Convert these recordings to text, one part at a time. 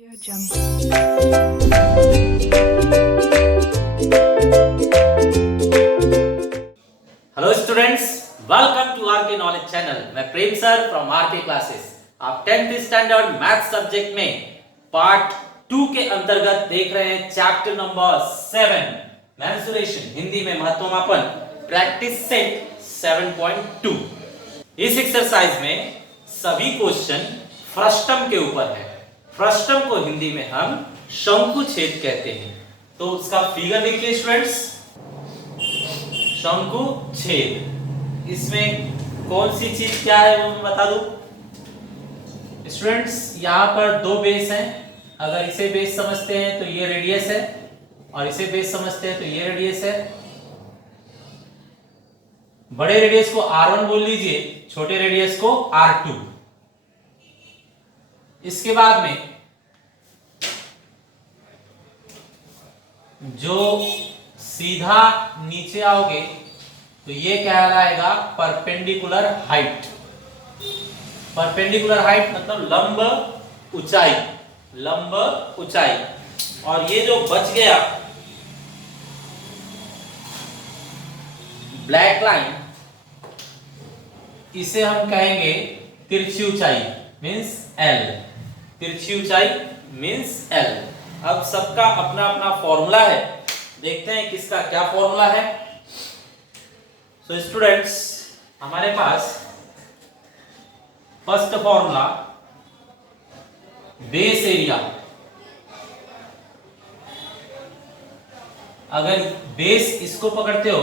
Hello students, welcome to R K knowledge channel. मैं Prem sir from R K classes. आप 10th standard math subject में part 2 के अंतर्गत देख रहे हैं चैप्टर नंबर 7 मेंसुरेशन, हिंदी में महत्वमापन, प्रैक्टिस सेट 7.2। इस एक्सरसाइज में सभी क्वेश्चन फ्रस्टम के ऊपर है। फ्रस्टम को हिंदी में हम शंकु छेद कहते हैं। तो उसका फिगर देखिए स्टूडेंट्स, शंकु छेद। इसमें कौन सी चीज क्या है वो मैं बता दूं स्टूडेंट्स। यहां पर दो बेस हैं। अगर इसे बेस समझते हैं तो ये रेडियस है, और इसे बेस समझते हैं तो ये रेडियस है। बड़े रेडियस को R1 बोल लीजिए, छोटे रेडियस को R2। इसके बाद में जो सीधा नीचे आओगे तो ये कहलाएगा परपेंडिकुलर हाइट। परपेंडिकुलर हाइट मतलब लंब ऊंचाई, लंब ऊंचाई। और ये जो बच गया ब्लैक लाइन, इसे हम कहेंगे तिरछी ऊंचाई मींस L। तिरछी ऊंचाई मींस L। अब सबका अपना अपना फॉर्मूला है, देखते हैं किसका क्या फॉर्मूला है। सो स्टूडेंट्स, हमारे पास फर्स्ट फॉर्मूला बेस एरिया। अगर बेस इसको पकड़ते हो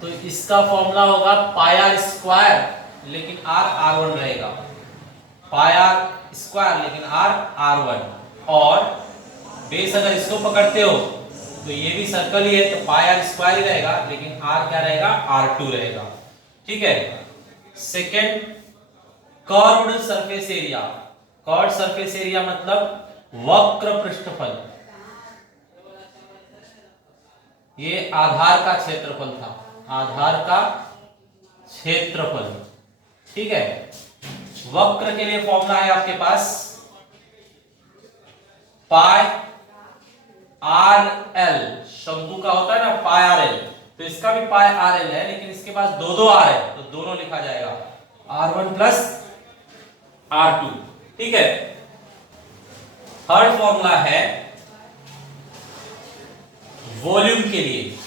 तो इसका फॉर्मूला होगा पाई आर स्क्वायर, लेकिन R R1 रहेगा। पाई आर स्क्वायर लेकिन R R1। और बेस अगर इसको पकड़ते हो तो ये भी सर्कल ही है, तो पाई आर स्क्वायर ही रहेगा, लेकिन R क्या रहेगा, R2 रहेगा। ठीक है। Second, curved surface area. Curved surface area मतलब वक्र पृष्ठफल। ये आधार का क्षेत्रफल था, आधार का क्षेत्रफल। ठीक है। वक्र के लिए फॉर्मूला है आपके पास पाई आर एल। शंकु का होता है ना पाई आर एल, तो इसका भी पाई आर एल है, लेकिन इसके पास दो दो आर है तो दोनों लिखा जाएगा R1 प्लस R2। ठीक है। थर्ड फॉर्मूला है वॉल्यूम के लिए।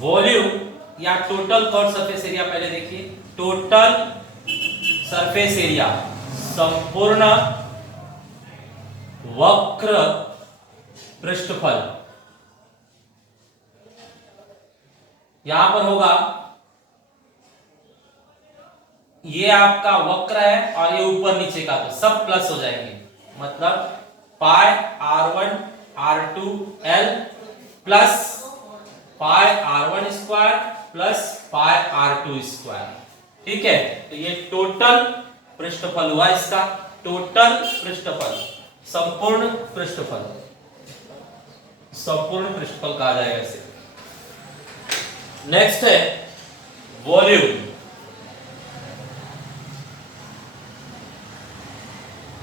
वॉल्यूम या टोटल कर्व सरफेस एरिया, पहले देखिए टोटल सरफेस एरिया, संपूर्ण वक्र पृष्ठफल। यहां पर होगा, ये आपका वक्र है और ये ऊपर नीचे का, तो सब प्लस हो जाएंगे। मतलब पाई R1 R2 L plus pi R1 square plus pi R2 square. ठीक है। तो ये टोटल पृष्ठफल हुआ, इसका टोटल पृष्ठफल, संपूर्ण पृष्ठफल, संपूर्ण पृष्ठफल कहा जाएगा इसे। नेक्स्ट है वॉल्यूम।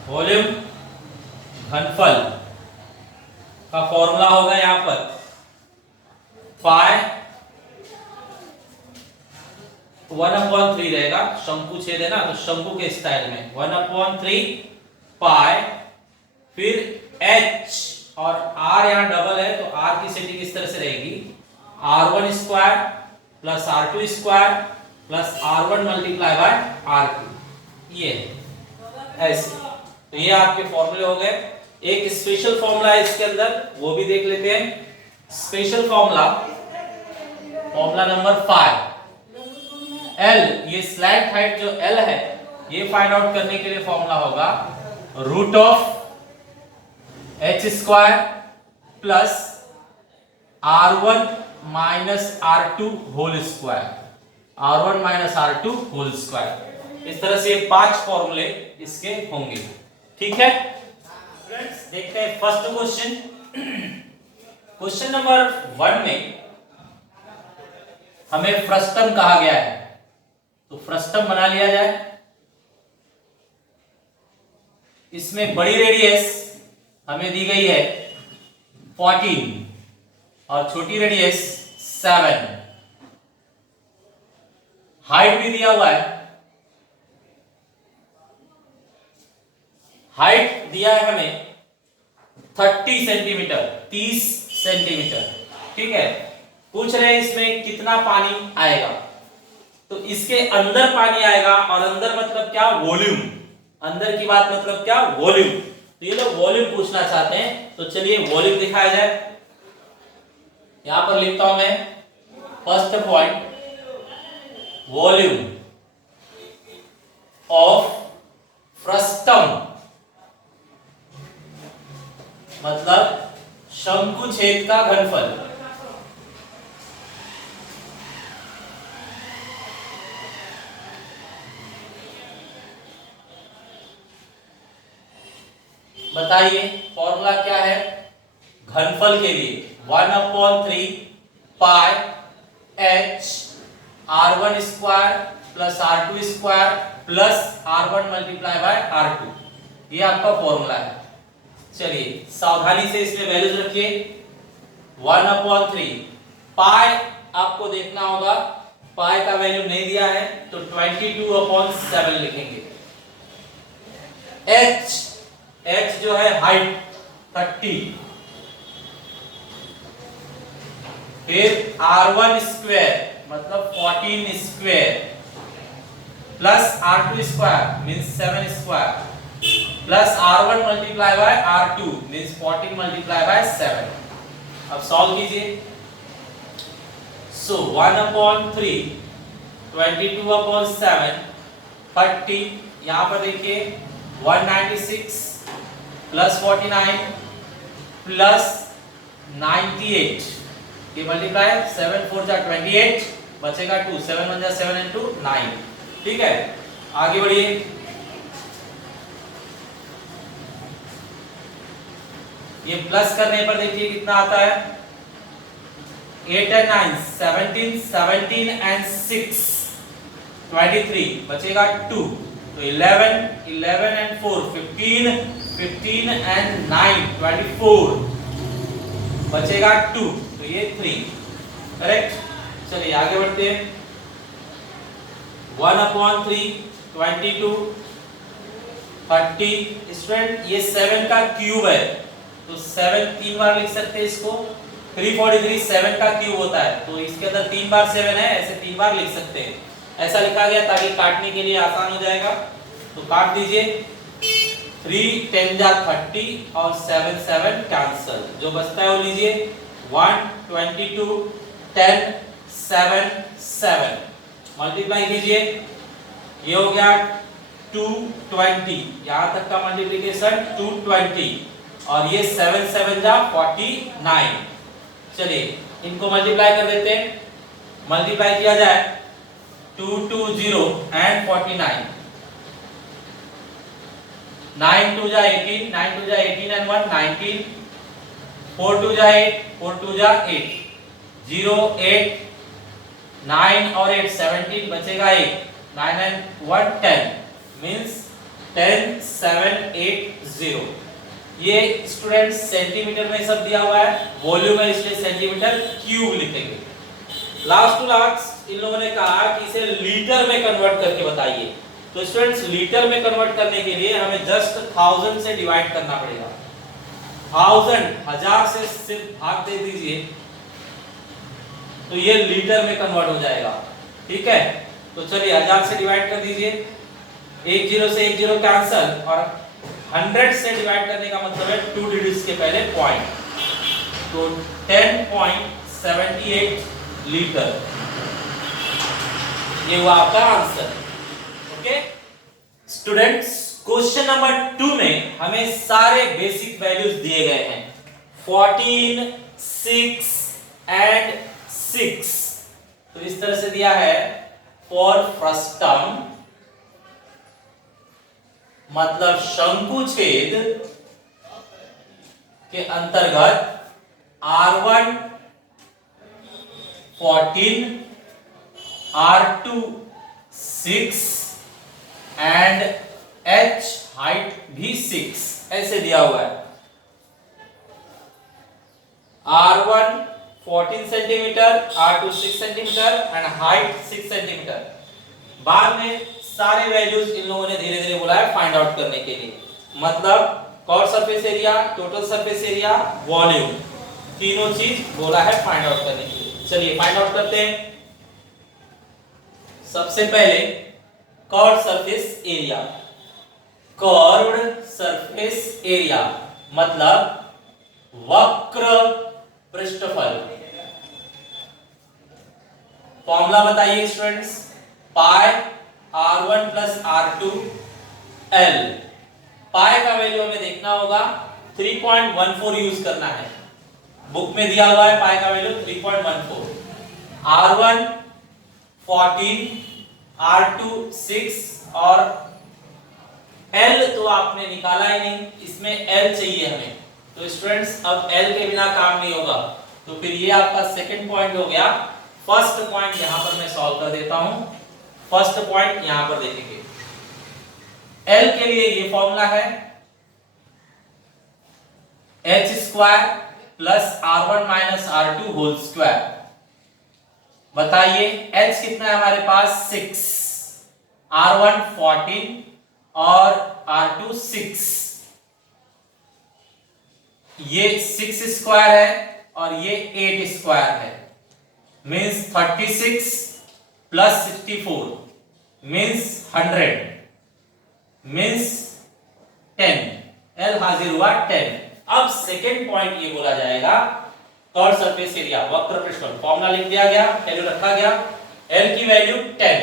वॉल्यूम घनफल का फॉर्मूला होगा यहां पर पाई 1/3 रहेगा। शंकु छेद है ना, तो शंकु के स्टाइल में 1/3 पाई, फिर H और R यहां डबल है, तो R की सेटिंग इस तरह से रहेगी R1 square plus R2 square plus R1 multiply by R2। ये ऐसे। तो ये आपके फॉर्मूले हो गए। एक स्पेशल फॉर्मूला है इसके अंदर, वो भी देख लेते हैं। Special formula, formula number 5। L, ये स्लैंट हाइट जो L है, ये फाइंड आउट करने के लिए फॉर्मूला होगा root of H square plus R1 minus R2 whole square, R1 minus R2 whole square. इस तरह से 5 फॉर्मूले इसके होंगे। ठीक है फ्रेंड्स, देखते हैं फर्स्ट क्वेश्चन। क्वेश्चन नंबर 1 में हमें फ्रस्टम कहा गया है, तो फ्रस्टम बना लिया जाए। इसमें बड़ी रेडियस हमें दी गई है 14 और छोटी रेडियस 7। हाइट भी दिया हुआ है, हाइट दिया है हमें 30 सेंटीमीटर, 30 सेंटीमीटर। ठीक है, पूछ रहे हैं इसमें कितना पानी आएगा। तो इसके अंदर पानी आएगा, और अंदर मतलब क्या, वॉल्यूम। अंदर की बात मतलब क्या, वॉल्यूम। तो ये लोग वॉल्यूम पूछना चाहते हैं, तो चलिए वॉल्यूम दिखाया जाए। यहां पर लिखता हूं मैं first point, volume of frustum मतलब शंकु छेद का घनफल। बताइए फॉर्मूला क्या है घनफल के लिए, 1/3 pi h r1 square plus r2 square plus r1 multiply by r2, ये आपका फॉर्मूला है। चलिए सावधानी से इसमें वैल्यूज रखिए। 1/3 पाई आपको देखना होगा, पाई का वैल्यू नहीं दिया है तो 22/7 लिखेंगे। h जो है हाइट 30, फिर r1 स्क्वायर मतलब 14 square plus r2 square means 7 square plus r1 multiply by r2 means 14 multiply by 7। अब सॉल्व कीजिए। सो 1/3 22/7 30, यहां पर देखिए 196 प्लस 49 प्लस 98, ये मल्टीप्लाई 7 4 जा 28, बचेगा 2, 7 1 जा 7 and 2 9। ठीक है, आगे बढ़िए। ये प्लस करने पर देखिए कितना आता है, 8 and 9 17, 17 and 6 23, बचेगा 2, तो 11 11 and 4 15, 15 and 9 24, बचेगा 2, तो ये 3। करेक्ट। चलिए आगे बढ़ते हैं। 1/3 22 30, स्टूडेंट ये 7 का क्यूब है, तो 7 3 बार लिख सकते हैं इसको। 343 7 का क्यूब होता है, तो इसके अंदर 3 बार 7 है, ऐसे 3 बार लिख सकते हैं। ऐसा लिखा गया ताकि काटने के लिए आसान हो जाएगा, तो काट दीजिए। 3 10 जा 30 और 7 7 कैंसल, जो बचता है वो लीजिए 1 22 10 7 7, मल्टीप्लाई कीजिए, ये हो गया 220, यहां तक का मल्टीप्लिकेशन 220, और ये 7 7 जा 49। चलिए इनको मल्टीप्लाई कर देते हैं। मल्टीप्लाई किया जाए 220 एंड 49, 9 2 जा 18, 9 2 जा 18 and 1 19, 4 2 जा 8, 4 2 जा 8, 0 8 9 और 8 17, बचेगा 1, 9 and 1 10 मींस 10 7 8 0। ये स्टूडेंट सेंटीमीटर में सब दिया हुआ है, वॉल्यूम है इसलिए सेंटीमीटर क्यूब लिखेंगे। लास्ट टू लास्ट इन लोगों ने कहा कि इसे लीटर में कन्वर्ट करके बताइए। तो स्टूडेंट्स लीटर में कन्वर्ट करने के लिए हमें जस्ट 1000 से डिवाइड करना पड़ेगा। 1000 से सिर्फ भाग दे दीजिए तो ये लीटर में कन्वर्ट हो जाएगा। ठीक है, तो चलिए 1000 से डिवाइड कर दीजिए, 1 0 से 1 0 कैंसल, और 100 से डिवाइड करने का मतलब है 2 डिजिट्स के पहले पॉइंट, तो 10.78 लीटर, ये हुआ आपका answer. Okay students, question number 2 में हमें सारे बेसिक वैल्यूज दिए गए हैं, 14 6 एंड 6। तो इस तरह से दिया है फॉर फ्रस्टम मतलब शंकु छेद के अंतर्गत R1 14, R2 6 and H height भी 6 ऐसे दिया हुआ है। R1 14 centimetre, R2 6 centimetre and height 6 centimetre. बाद में सारे वैल्यूज इन लोगों ने धीरे धीरे बोला है फाइंड आउट करने के लिए। मतलब curved surface area, total surface area, volume, तीनों चीज बोला है फाइंड आउट करने के लिए। चलिए फाइंड आउट करते हैं। सबसे पहले curved surface area. Curved surface area मतलब वक्र पृष्ठफल। फॉर्मूला बताइए students. Pi R1 plus R2 L। Pi का वैल्यू हमें देखना होगा 3.14 यूज करना है। बुक में दिया हुआ है पाई का वैल्यू 3.14। R1 14, R2 6 और L तो आपने निकाला ही नहीं, इसमें L चाहिए हमें। तो स्टूडेंट्स अब L के बिना काम नहीं होगा। तो फिर ये आपका सेकंड पॉइंट हो गया। फर्स्ट पॉइंट यहां पर मैं सॉल्व कर देता हूं। फर्स्ट पॉइंट यहां पर देखेंगे। L के लिए ये फॉर्मूला है h square plus R1 minus R2 whole square. बताइए h कितना है हमारे पास 6, R1 14 और R2 6। ये 6 स्क्वायर है और ये 8 स्क्वायर है, means 36 plus 64 means 100 means 10। L हाजिर हुआ 10। अब सेकेंड पॉइंट ये बोला जाएगा कर्व सरफेस एरिया, वक्र पृष्ठफल। फॉर्मूला लिख दिया गया, वैल्यू रखा गया। L की वैल्यू 10।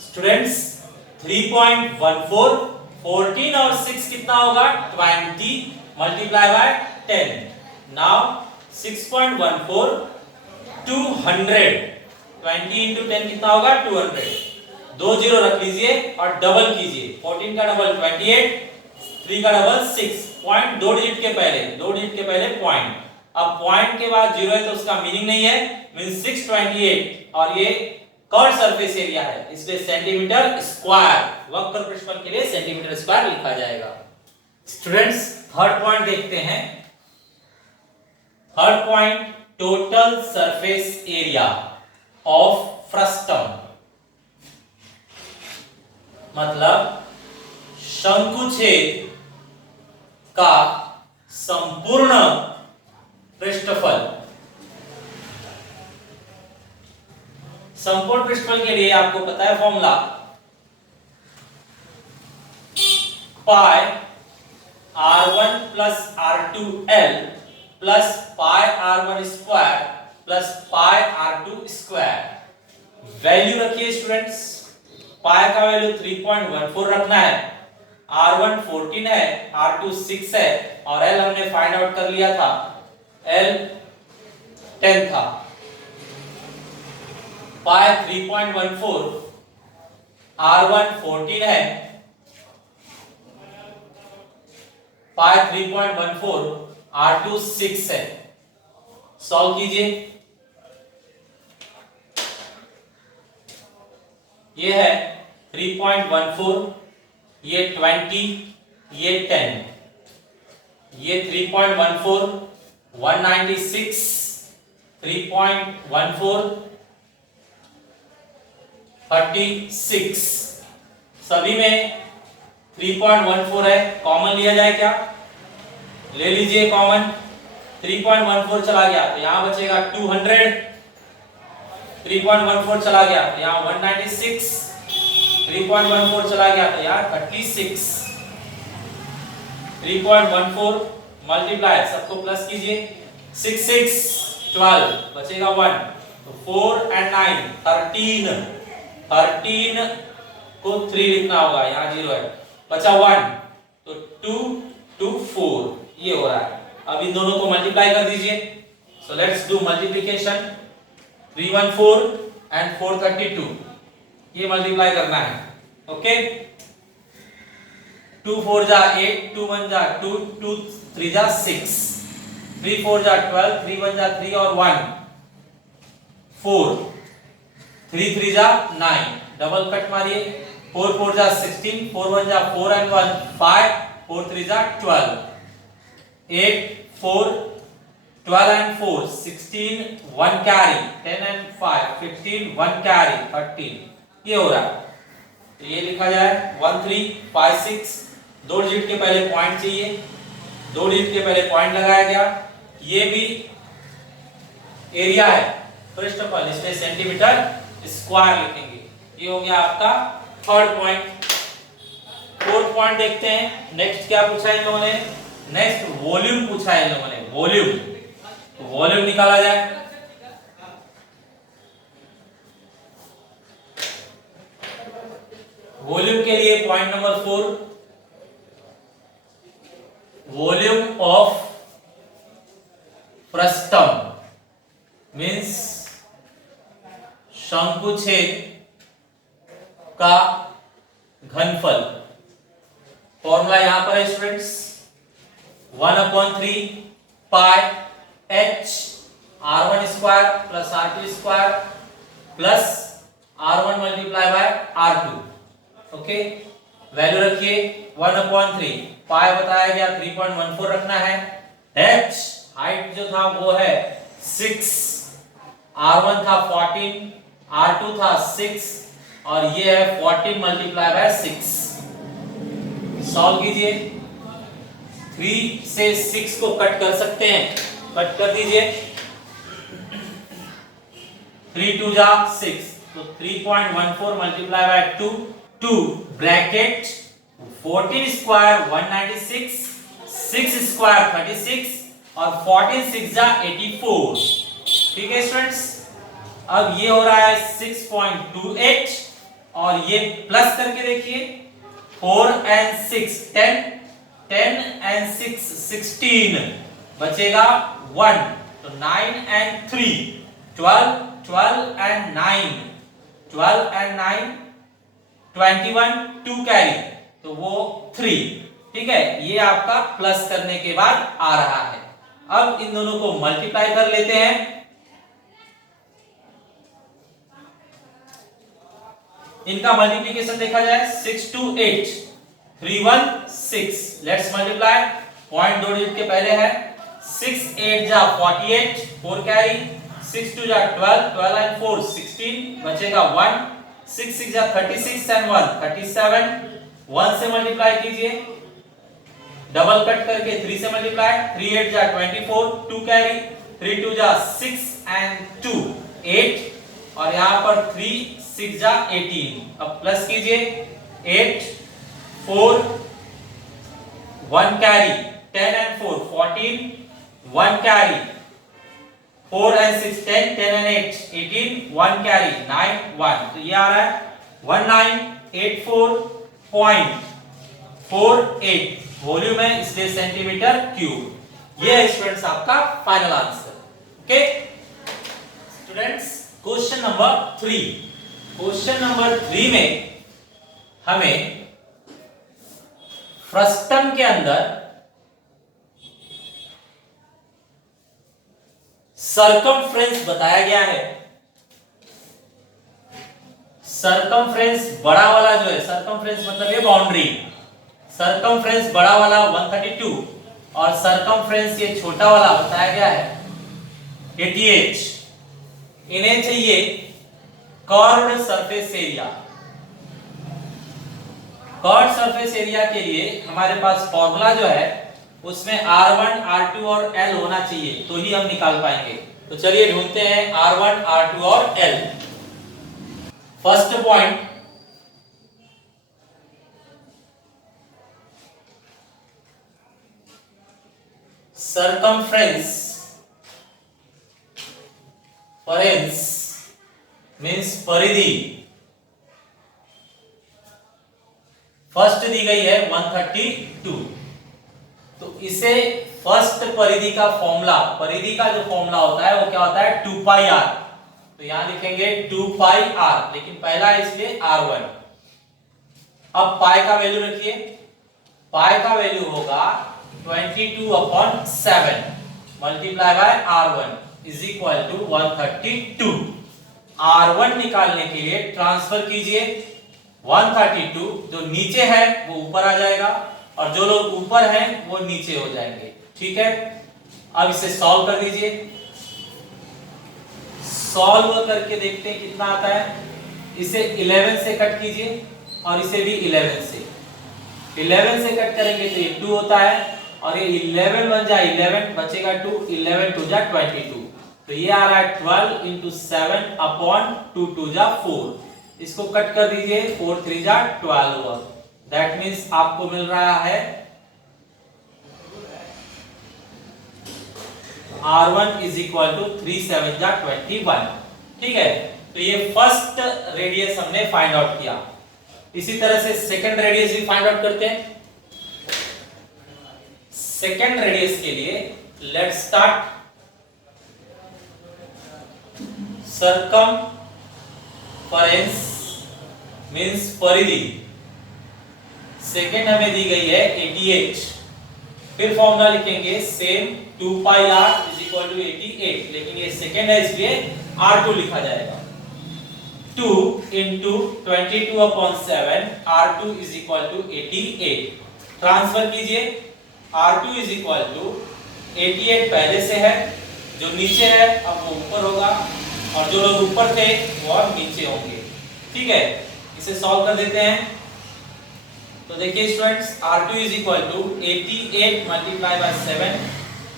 स्टूडेंट्स 3.14, 14 और 6 कितना होगा 20 मल्टीप्लाई बाय 10। नाउ 6.14 200, 20 into 10 कितना होगा 200। 2 जीरो रख लीजिए और डबल कीजिए। 14 का डबल 28, 3 का डबल 6। पॉइंट दो डिजिट के पहले पॉइंट। अब पॉइंट के बाद जीरो है तो उसका मीनिंग नहीं है, मींस 628 और ये कर्व सरफेस एरिया है, इसलिए सेंटीमीटर स्क्वायर, वक्र पृष्ठफल के लिए सेंटीमीटर स्क्वायर लिखा जाएगा। स्टूडेंट्स थर्ड पॉइंट देखते हैं। Third point total surface area of frustum, मतलब शंकुछेद का संपूर्ण पृष्ठफल। संपूर्ण पृष्ठफल के लिए आपको पता है फॉर्मूला पाई R1 plus R2 L plus pi R1 square plus pi R2 square. Value रखिए स्टूडेंट्स। पाई का वैल्यू 3.14 रखना है, R1 14 है, R2 6 है और L हमने फाइंड आउट कर लिया था, L 10 था। पाई 3.14, R1 14 है, पाई 3.14, R2 6 है। सॉल्व कीजिए। ये है 3.14, ये 20, ये 10, ये 3.14 196, 3.14 36। सभी में 3.14 है, कॉमन लिया जाए क्या? ले लीजिए कॉमन। 3.14 चला गया तो यहां बचेगा 200, 3.14 चला गया तो यहां 196, 3.14 चला गया तो यहां 36, 3.14 मल्टीप्लाई सबको प्लस कीजिए, 6 6 12 बचेगा 1, तो 4 and 9 13, 13 को 3 लिखना होगा, यहाँ 0 है, बचा 1 तो 2 2 4 ये हो रहा है। अब इन दोनों को मल्टीप्लाई कर दीजिए। So let's do multiplication. 314 and 432 ये मल्टीप्लाई करना है। ओके 2 4 जा 8, 2 1 जा 2, 2 3 जा 6, 3 4 जा 12, 3 1 जा 3 और 1 4, 3 3 जा 9। डबल कट मारिए 4 4 जा 16, 4 1 जा 4 and 1 5, 4 3 जा 12, 8 4 12 and 4 16, 1 carry, 10 and 5 15, 1 carry 13, ये हो रहा है। तो ये लिखा जाए 1 3 5 6, दो डिजिट के पहले पॉइंट चाहिए, दो डिजिट के पहले पॉइंट लगाया गया। ये भी एरिया है पृष्ठफल, इसमें सेंटीमीटर स्क्वायर लिखेंगे। ये हो गया आपका थर्ड पॉइंट। फोर्थ पॉइंट देखते हैं। नेक्स्ट क्या पूछा है इन लोगों ने? नेक्स्ट वॉल्यूम पूछा है इन लोगों ने, वॉल्यूम। तो वॉल्यूम निकाला जाए। वॉल्यूम के लिए point number 4, volume of frustum means शंकुछेद का घनफल। फॉर्मूला यहां पर है students, 1/3 pi h r1 square plus r2 square plus r1 multiply by r2। Okay, value रखिए 1/3, पाई बताया गया 3.14 रखना है। h हाइट जो था वो है 6, r1 था 14, r2 था 6 और ये है 14 मल्टीप्लाई बाय 6। सॉल्व कीजिए। 3 से 6 को कट कर सकते हैं, कट कर दीजिए। 3 2 जा 6, तो 3.14 multiply by 2, 2 bracket 14 square 196, 6 square 36 और 14 6 जा 84। ठीक है स्टूडेंट्स, अब ये हो रहा है 6.28 और ये प्लस करके देखिए 4 and 6 10, 10 and 6 16, बचेगा 1, तो 9 and 3 12, 12 and 9 12 and 9 21, 2 कैरी, तो वो 3। ठीक है, ये आपका प्लस करने के बाद आ रहा है। अब इन दोनों को मल्टीप्लाई कर लेते हैं। इनका मल्टीप्लिकेशन देखा जाए 6 2 8, 3 1 6। Let's multiply. पॉइंट दो डिजिट के पहले है। 6 8 जा 48, 4 कैरी, 6 2 जा 12, 12 and 4 16, बचेगा 1, 6 6 जा 36 and 1 37, 1 से मल्टीप्लाई कीजिए, डबल कट करके 3 से मल्टीप्लाई, 3 8 जा 24, 2 कैरी, 3 2 जा 6 and 2 8 और यहां पर 3 6 जा 18। अब प्लस कीजिए 8 4 1 carry, 10 and 4 14, 1 carry, 4 and 6 10, 10 and 8 18, 1 carry 9 1। तो ये आ रहा है 1984.48 वॉल्यूम है, इसलिए सेंटीमीटर क्यूब। ये है स्टूडेंट्स आपका final answer. Okay students, question number 3। Question number 3 में हमें फ्रस्टम के अंदर सरकमफ्रेंस बताया गया है। सरकमफ्रेंस बड़ा वाला जो है, सरकमफ्रेंस मतलब ये बाउंड्री, सरकमफ्रेंस बड़ा वाला 132 और सरकमफ्रेंस ये छोटा वाला बताया गया है 88। इन्हें चाहिए curved surface area. Curved surface area के लिए हमारे पास फॉर्मूला जो है उसमें R1 R2 और L होना चाहिए, तो ही हम निकाल पाएंगे। तो चलिए ढूंढते हैं R1 R2 और L। फर्स्ट पॉइंट, circumference परेंस मीन्स परिधि। फर्स्ट दी गई है 132, तो इसे फर्स्ट परिधि का फॉर्मूला, परिधि का जो फॉर्मूला होता है वो क्या होता है 2 पाई r। तो यहां लिखेंगे 2 पाई r, लेकिन पहला है इसलिए r1। अब पाई का वैल्यू रखिए, पाई का वैल्यू होगा 22/7 multiply by r1 is equal to 132। r1 निकालने के लिए ट्रांसफर कीजिए 132 जो नीचे है वो ऊपर आ जाएगा और जो लोग ऊपर हैं वो नीचे हो जाएंगे। ठीक है, अब इसे सॉल्व कर दीजिए। सॉल्व करके देखते हैं कितना आता है। इसे 11 से कट कीजिए और इसे भी 11 से। 11 से कट करेंगे तो ये 2 होता है और ये 11 बन जाए 11 बचेगा 2, 11 2 जा 22, तो ये आ रहा है 12 into 7 upon 2 2 जा 4। इसको कट कर दीजिए, 4 3 जा 12, दैट मीन्स आपको मिल रहा है R1 is equal to 3 7 जा 21। ठीक है, तो ये फर्स्ट रेडियस हमने फाइंड आउट किया। इसी तरह से सेकंड रेडियस भी फाइंड आउट करते हैं। सेकंड रेडियस के लिए लेट्स स्टार्ट। सरकमफरेंस मींस परिधि। सेकंड हमें दी गई है 88। फिर फॉर्मूला लिखेंगे same 2 pi r is equal to 88, लेकिन ये सेकंड है इसलिए r2 लिखा जाएगा। 2 into 22 upon 7 r2 is equal to 88। Transfer कीजिए, r2 is equal to 88 पहले से है, जो नीचे है अब वो ऊपर होगा और जो लोग ऊपर थे वो अब नीचे होंगे। ठीक है, इसे सॉल्व कर देते हैं। तो देखिए students, r2 is equal to 88 multiplied by 7,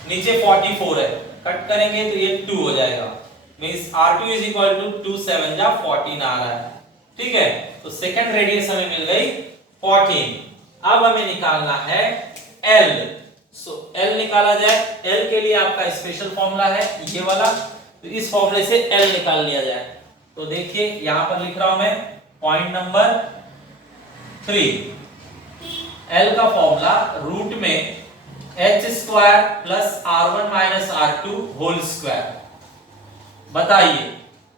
नीचे 44 है, कट करेंगे तो ये 2 हो जाएगा, means R2 is equal to 2 7 जा 14 आ रहा है। ठीक है, तो सेकंड रेडियस हमें मिल गई 14। अब हमें निकालना है L। सो L निकाला जाए। L के लिए आपका स्पेशल फॉर्मूला है ये वाला, तो इस फॉर्मूले से L निकाल लिया जाए। तो देखिए यहां पर लिख रहा हूं मैं पॉइंट नंबर 3। L का फॉर्मूला रूट में h square plus r1 minus r2 whole square. बताइए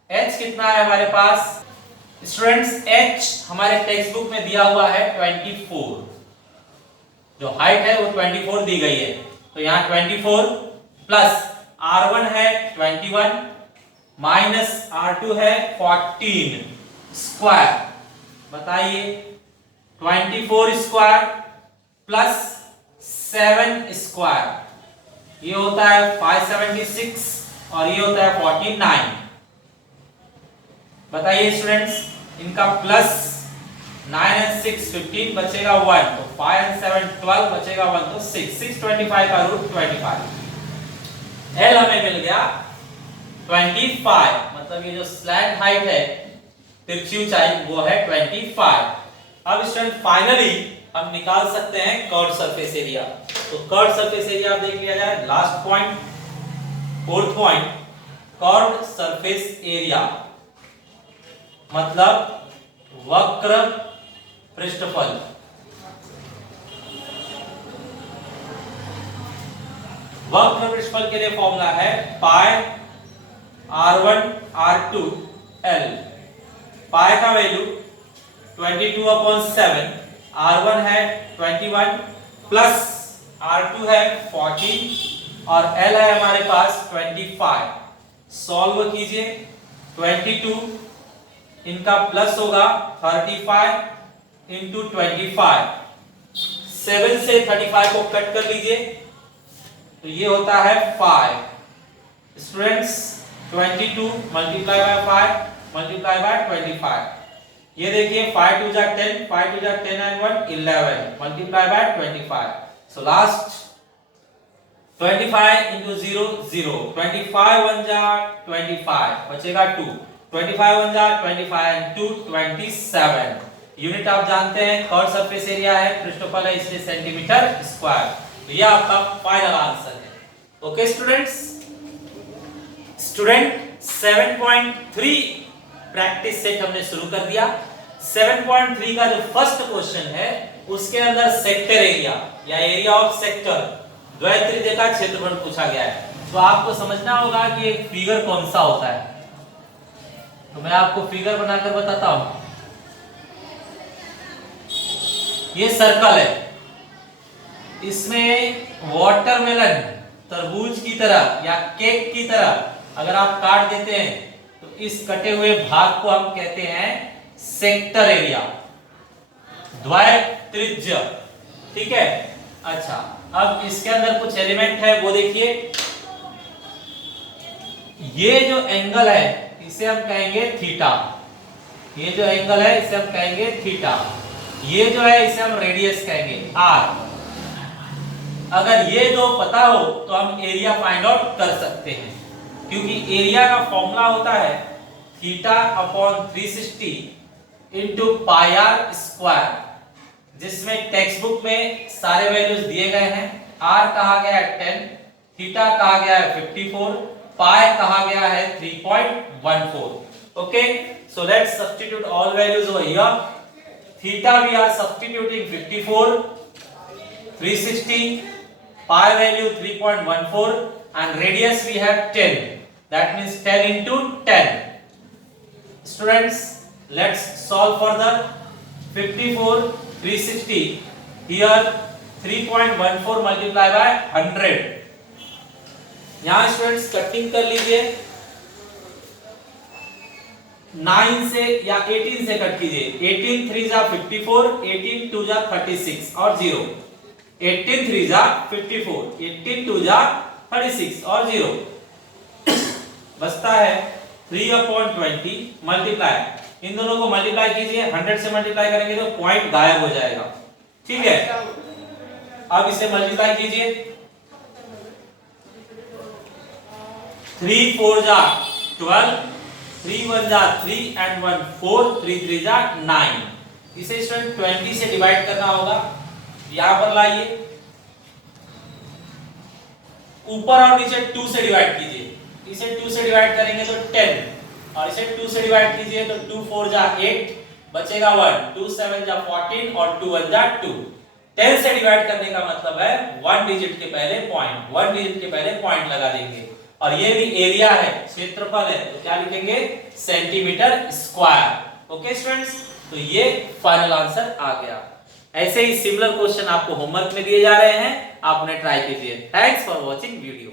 h कितना है हमारे पास स्टूडेंट्स? h हमारे टेक्स्ट बुक में दिया हुआ है 24, जो हाइट है वो 24 दी गई है, तो यहाँ 24 प्लस r1 है 21 माइनस r2 है 14 स्क्वायर। बताइए 24 स्क्वायर प्लस 7 स्क्वायर, ये होता है 576 और ये होता है 49। बताइए स्टूडेंट्स, इनका प्लस 9 and 6 15 बचेगा 1, तो 5 and 7 12 बचेगा 1, तो 6 625 का रूट 25। L हमें मिल गया 25, मतलब ये जो स्लैंट हाइट है तिरछी ऊंचाई वो है 25। अब स्टूडेंट फाइनली हम निकाल सकते हैं कर्व सरफेस एरिया। तो कर्व सरफेस एरिया आप देख लिया जाए। Last point, fourth point, curve surface area मतलब वक्र पृष्ठफल। वक्र पृष्ठफल के लिए फॉर्मूला है पाई r1 r2 l। पाई का वैल्यू 22/7, r1 है 21 प्लस r2 है 14 और l है हमारे पास 25। सॉल्व कीजिए, 22 इनका प्लस होगा 35 इंटू 25, 7 से 35 को कट कर लीजिए तो ये होता है 5। Students 22 multiply by 5 multiply by 25, ये देखिए 5 2 जा 10, 5 2 जा 10 and 1 11 multiply by 25। So last 25 into 0 0, 25 1 जा 25 बचेगा 2, 25 1 जा 25 and 2 27। यूनिट आप जानते हैं, कर्व सरफेस एरिया है, पृष्ठफल है इसलिए सेंटीमीटर स्क्वायर। तो ये आपका फाइनल आंसर है। Okay students, student 7.3 practice set हमने शुरू कर दिया। 7.3 का जो फर्स्ट क्वेश्चन है उसके अंदर सेक्टर एरिया या एरिया ऑफ सेक्टर द्वैत्रिज्य का क्षेत्रफल पूछा गया है। तो आपको समझना होगा कि एक फिगर कौन सा होता है। तो मैं आपको फिगर बनाकर बताता हूं। ये सर्कल है, इसमें वाटरमेलन तरबूज की तरह या केक की तरह अगर आप काट देते हैं तो इस कटे हुए भाग को हम कहते हैं सेक्टर एरिया। द्वैत्रिज्य, ठीक है। अच्छा, अब इसके अंदर कुछ एलिमेंट है वो देखिए। ये जो एंगल है इसे हम कहेंगे थीटा, ये जो एंगल है इसे हम कहेंगे थीटा, ये जो है इसे हम रेडियस कहेंगे आर। अगर ये दो पता हो तो हम एरिया फाइंड आउट कर सकते हैं, क्योंकि एरिया का फॉर्मूला होता है theta upon 360 into pi R square, जिसमें टेक्स्ट बुक में सारे वैल्यूज दिए गए हैं। आर कहा गया है 10, थीटा कहा गया है 54, पाई कहा गया है 3.14। Okay, so let's substitute all values over here. Theta we are substituting 54, 360, pi value 3.14, and radius we have 10. That means 10 into 10. Students, let's solve further. 54, 360. Here 3.14 multiply by 100. यहाँ स्टूडेंट्स कटिंग कर लीजिए, 9 से या 18 से कट कीजिए। 18 3 जा 54, 18 2 जा 36 और 0। 18 3 जा 54, 18 2 जा 36 और 0। बचता है 3/20 मल्टीप्लाई। इन दोनों को मल्टीप्लाई कीजिए, 100 से मल्टीप्लाई करेंगे तो पॉइंट गायब हो जाएगा, ठीक है। अब इसे मल्टीप्लाई कीजिए, 3 4 जा 12, 3 1 जा 3 and 1 4, 3 3 जा 9। इसे स्टूडेंट 20 से डिवाइड करना होगा। यहां पर लाइए, ऊपर और नीचे 2 से डिवाइड कीजिए। इसे 2 से डिवाइड करेंगे तो 10, और इसे 2 से डिवाइड कीजिए तो 2 4 जा 8, बचेगा 1, 2 7 जा 14 और 2 1 जा 2। 10 से डिवाइड करने का मतलब है 1 डिजिट के पहले पॉइंट, 1 डिजिट के पहले पॉइंट लगा देंगे। और ये भी एरिया है, क्षेत्रफल है, तो क्या लिखेंगे सेंटीमीटर स्क्वायर। ओके स्टूडेंट्स, तो ये फाइनल आंसर आ गया। ऐसे ही सिमिलर क्वेश्चन आपको होमवर्क में दिए जा रहे हैं, आप उन्हें ट्राई कीजिए। Thanks for watching video.